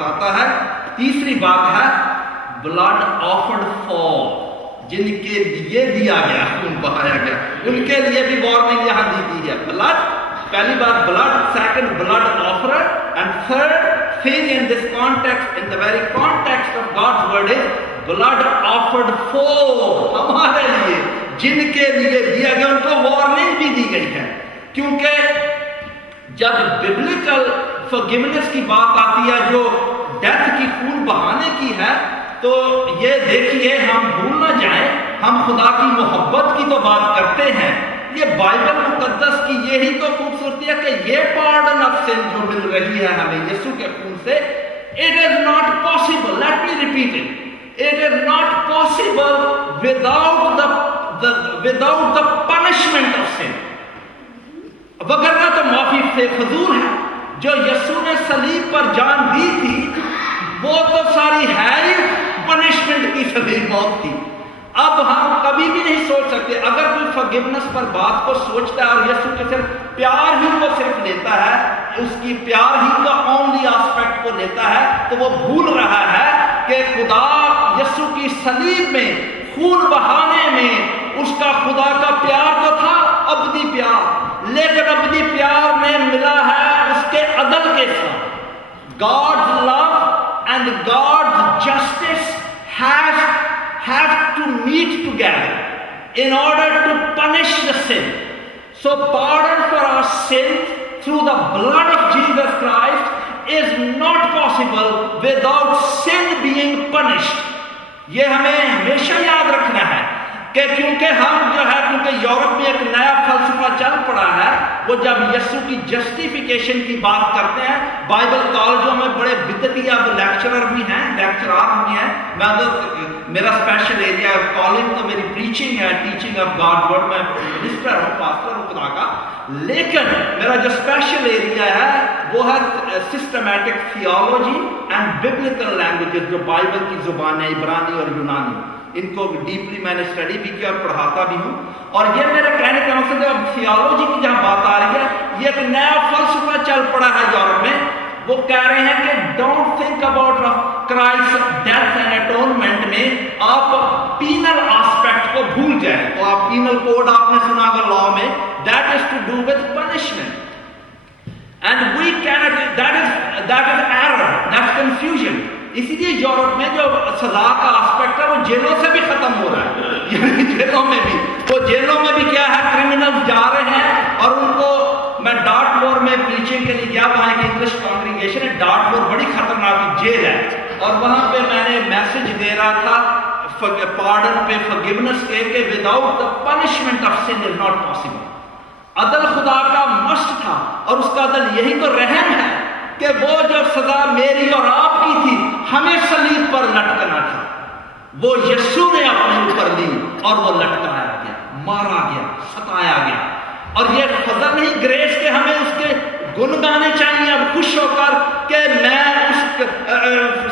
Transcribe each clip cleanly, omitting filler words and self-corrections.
بتاتا ہے. تیسری بات ہے بلڈ آفرڈ فار، جن کے لیے دیا گیا، خون بہایا گیا، ان کے لیے بھی وارننگ یہاں دی ہے. بلڈ، پہلی بات blood, second blood offer, and third thing in this context, in the very context of God's word is blood offered for، ہمارے لیے، جن کے لیے دیا گیا، ان کو وارننگ بھی دی گئی ہے. کیونکہ جب ببلیکل forgiveness کی بات آتی ہے جو ڈیتھ کی، خون بہانے کی ہے، تو یہ دیکھیے ہم بھول نہ جائیں، ہم خدا کی محبت کی تو بات کرتے ہیں، یہ بائبل مقدس کی یہی تو خوبصورتی ہے کہ یہ پارڈن آف سن جو مل رہی ہے ہمیں یسوع کے خون سے، it is not possible, let me repeat it is not possible without the punishment of sin. وگرنہ تو معافی سے فضول ہے. جو یسوع نے صلیب پر جان دی تھی وہ تو ساری ہے ہی پنشمنٹ کی صلیب موت تھی. اب ہم کبھی بھی نہیں سوچ سکتے، اگر کوئی forgiveness پر بات کو سوچتا ہے اور یسوع کے صرف پیار ہی کو صرف لیتا ہے، اس کی پیار ہی کا اونلی آسپیکٹ کو لیتا ہے، تو وہ بھول رہا ہے کہ خدا یسوع کی صلیب میں خون بہانے میں اس کا خدا کا پیار تو تھا ابدی پیار، لیکن ابدی پیار میں ملا ہے اس کے عدل کے ساتھ. God's love and God's justice have to meet together in order to punish the sin. So pardon for our sins through the blood of Jesus Christ is not possible without sin being punished. یہ ہمیں ہمیشہ یاد رکھنا ہے کہ کیونکہ ہم جو ہے، کیونکہ یورپ میں ایک نیا فلسفہ چل پڑا ہے، وہ جب یسوع کی جسٹیفیکیشن کی بات کرتے ہیں، بائبل کالجوں میں بڑے بدعتی اب لیکچرر بھی ہیں، لیکچرار بھی ہیں. میں تو میرا اسپیشل ایریا کالنگ تو میری پریچنگ ہے، ٹیچنگ آف گاڈ ورڈ، میں منسٹر ہوں، پاسٹر ہوں خدا کا، لیکن میرا جو اسپیشل ایریا ہے وہ ہے systematic theology and biblical languages, جو بائبل کی زبان ہے، عبرانی اور یونانی. ان کو ڈیپلی میں نے اسٹڈی بھی کیا اور پڑھاتا بھی ہوں. اور یہ میرے کہنے کا مقصد ہے، اب تھیولوجی کی جہاں بات آ رہی ہے، یہ ایک نیا فلسفہ چل پڑا ہے یورپ میں. وہ کہہ رہے ہیں کہ don't think about Christ death and atonement میں آپ پینل آسپیکٹ کو بھول جائیں. تو آپ پینل کوڈ آپ نے سنا ہوگا لا میں، that is to do with punishment, and we can't, that is error, that's confusion. اسی لیے یورپ میں جو سزا کا آسپیکٹ ہے وہ جیلوں سے بھی ختم ہو رہا ہے. یعنی جیلوں میں بھی، تو جیلوں میں بھی کیا ہے، کرمنل جا رہے ہیں اور ان کو، میں ڈارٹ مور میں پریچنگ کے لیے گیا، وہاں ایک انگلش کانگریگیشن ہے، ڈارٹ مور بڑی خطرناک جیل ہے، اور وہاں پہ میں نے میسج دے رہا تھا پارڈن پہ، forgiveness کے، کہ without the punishment of sin is not possible. عدل خدا کا مسٹ تھا، اور اس کا عدل یہی تو رحم ہے کہ وہ جو سزا میری اور آپ کی تھی، ہمیں صلیب پر لٹکنا تھا، وہ یسوع نے اپنے اوپر لی اور وہ لٹکایا گیا، مارا گیا، ستایا گیا. اور یہ فضل نہیں، گریس کے ہمیں اس کے گن گانے چاہیے اب خوش ہو کر کہ میں اس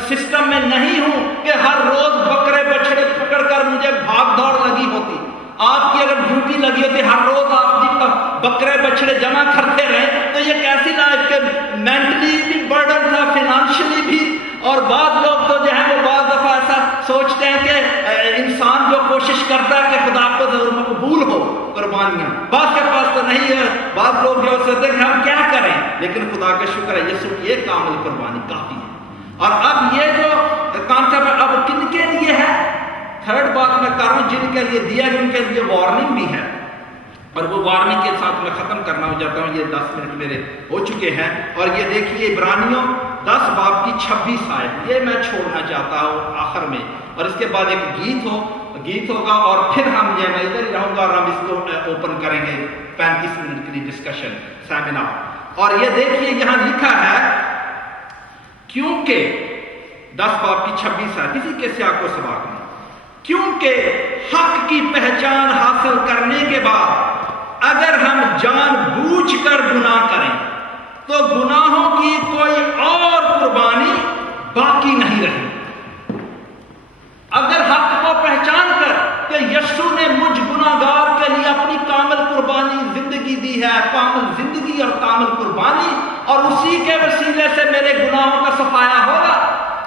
سسٹم میں نہیں ہوں کہ ہر روز بکرے بچڑے پکڑ کر مجھے بھاگ دوڑ لگی ہوتی. آپ کی اگر ڈیوٹی لگی ہوتی ہر روز آپ جی بکرے بچڑے جمع کرتے رہے تو یہ کیسی لائف کے مینٹلی بھی برڈن تھا، فائنانشلی بھی. اور بعض لوگ تو جو ہے وہ بعض دفعہ ایسا سوچتے ہیں کہ انسان جو کوشش کرتا ہے کہ خدا کو ضرور مقبول ہو قربانیاں، بعض کے پاس تو نہیں ہے. بعض لوگ جو سوچتے ہیں کہ ہم کیا کریں، لیکن خدا کا شکر ہے یسوع کی ایک کامل قربانی کافی ہے. اور اب یہ جو کانسیپٹ اب کن کے لیے ہے، تھرڈ بات میں کر رہا ہوں، جن کے لیے دیا گیا ان کے لیے وارننگ بھی ہے. اور وہ وارننگ کے ساتھ میں ختم کرنا ہو جاتا ہوں، یہ 10 منٹ میرے ہو چکے ہیں. اور یہ دیکھیے عبرانیوں 10 باب کی 26 آیت، یہ میں چھوڑنا چاہتا ہوں آخر میں، اور اس کے بعد ایک گیت ہوگا، اور پھر ہم یہ میں ادھر ہی رہوں گا اور ہم اس کو اوپن کریں گے 35 منٹ کے لیے ڈسکشن سیمینار. اور یہ دیکھیے یہاں لکھا ہے، کیونکہ 10 باب کی 26 آیت، کسی کے سیاق و سباق میں، کیونکہ حق کی پہچان حاصل کرنے کے بعد اگر ہم جان بوجھ کر گناہ کریں تو گناہوں کی کوئی اور قربانی باقی نہیں رہی. اگر حق کو پہچان کر کہ یسوع نے مجھ گناہگار کے لیے اپنی کامل قربانی زندگی دی ہے، کامل زندگی اور کامل قربانی، اور اسی کے وسیلے سے میرے گناہوں کا صفایا ہوگا،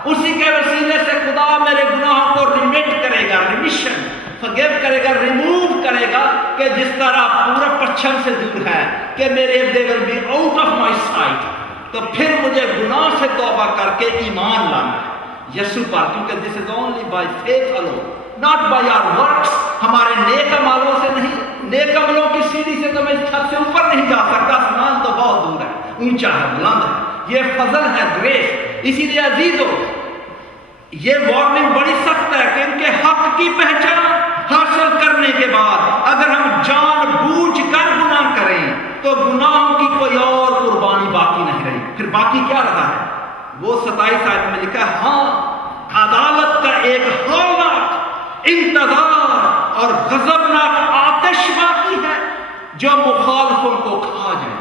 اسی کے وسیلے سے خدا میرے گناہوں کو ریمٹ کرے گا، ریمیشن فگیو کرے گا، ریموو کرے گا، کہ جس طرح پورا پچھم سے دور ہے کہ میرے they will be out of my sight. تو پھر مجھے گناہ سے توبہ کر کے ایمان لانا ہے یسوع پر، کیونکہ this is only by faith alone, not by our works. ہمارے نیک عملوں سے نہیں، نیک عملوں کی سیڑھی سے تو میں اس چھت سے اوپر نہیں جا سکتا، آسمان تو بہت دور ہے، اونچا ہے، بلند ہے، یہ فضل ہے، گریس. اسی لیے عزیزو یہ وارننگ بڑی سخت ہے کہ ان کے حق کی پہچان حاصل کرنے کے بعد اگر ہم جان بوجھ کر گناہ کریں تو گناہوں کی کوئی اور قربانی باقی نہیں رہی. پھر باقی کیا رہا ہے؟ وہ 27 آیت میں لکھا ہے، ہاں عدالت کا ایک ہولناک انتظار اور غضبناک آتش باقی ہے جو مخالفوں کو کھا جائے.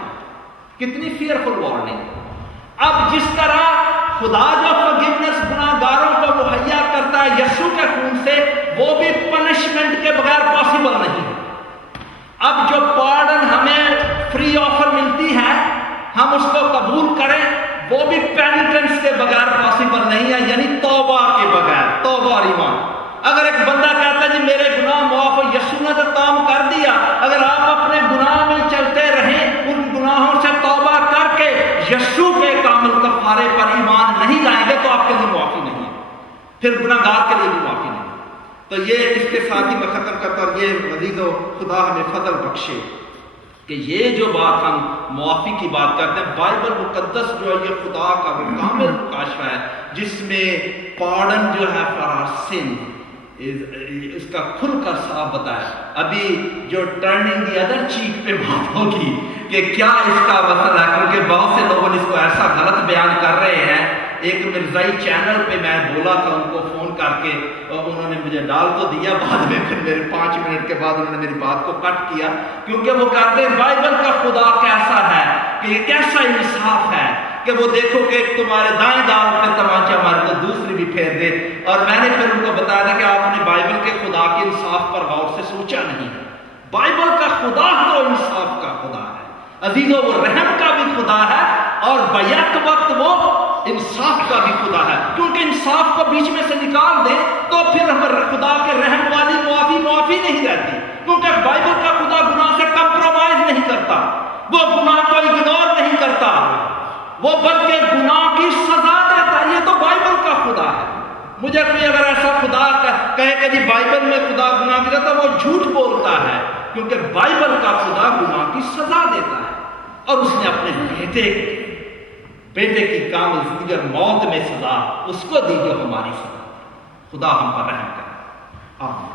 کتنی فیئرفل وارننگ. اب جس طرح خدا جو فورگیونیس گناہ گاروں کو مہیا کرتا ہے یسوع کے خون سے، وہ بھی پنشمنٹ کے بغیر پاسبل نہیں ہے. اب جو پارڈن ہمیں فری آفر ملتی ہے ہم اس کو قبول کریں، وہ بھی پینیٹنس کے بغیر پاسبل نہیں ہے، یعنی توبہ کے بغیر، توبہ اور ایمان. اگر ایک بندہ کہتا ہے جی میرے گناہ معاف ہو، یسوع نے تو کام کر دیا، اگر آپ اپنے گناہ میں چلتے رہیں، ان گناہوں سے توبہ کر کے یسوع کے کامل کفارے پر ایمان نہیں لائیں گے تو آپ کے لیے معافی نہیں ہے، پھر گناہ گار کے لیے بھی معافی نہیں. تو یہ اس کے ساتھ ہی میں ختم کرتا ہوں. یہ عزیزو خدا ہمیں فضل بخشے کہ یہ جو بات ہم معافی کی بات کرتے ہیں، بائبل مقدس جو ہے یہ خدا کا وہ کامل مکاشفہ ہے جس میں پارڈن جو ہے فار آور سن اس کا کھل کر صاف بتایا. ابھی جو ٹرننگ دی ادر چیک پہ بات ہوگی کہ کیا اس کا مسئلہ ہے، کیونکہ بہت سے لوگ اس کو ایسا غلط بیان کر رہے ہیں. ایک مرزائی چینل پہ میں بولا تھا ان کو فون کر کے، اور انہوں نے مجھے ڈال تو دیا، بعد میں پھر میرے 5 منٹ کے بعد انہوں نے میری بات کو کٹ کیا، کیونکہ وہ کہتے ہیں بائبل کا خدا کیسا ہے کہ یہ کیسا انصاف ہے کہ وہ دیکھو کہ تمہارے دائیں داؤں پہ تمانچہ مارے تو دوسری بھی پھیر دے. اور میں نے پھر ان کو بتایا تھا کہ آپ نے بائبل کے خدا کے انصاف پر غور سے سوچا نہیں ہے. بائبل کا خدا تو انصاف کا خدا ہے عزیزو، وہ رحم کا بھی خدا ہے اور بیک وقت وہ انصاف کا بھی خدا ہے. کیونکہ انصاف کو بیچ میں سے نکال دیں تو پھر خدا کے رحم والی معافی نہیں رہتی، کیونکہ بائبل کا خدا گناہ سے کمپرومائز نہیں کرتا، وہ گناہ کو اگنور نہیں کرتا، وہ بلکہ گناہ کی سزا دیتا ہے. یہ تو بائبل کا خدا ہے. مجھے کوئی اگر ایسا خدا کہے کہ جی بائبل میں خدا گناہ کی تو وہ جھوٹ بولتا ہے، کیونکہ بائبل کا خدا گناہ کی سزا دیتا ہے. اور اس نے اپنے بیٹے کی کامل زندگی اور موت میں سزا اس کو دی جو ہماری سزا. خدا ہم پر رحم کرے. آمین.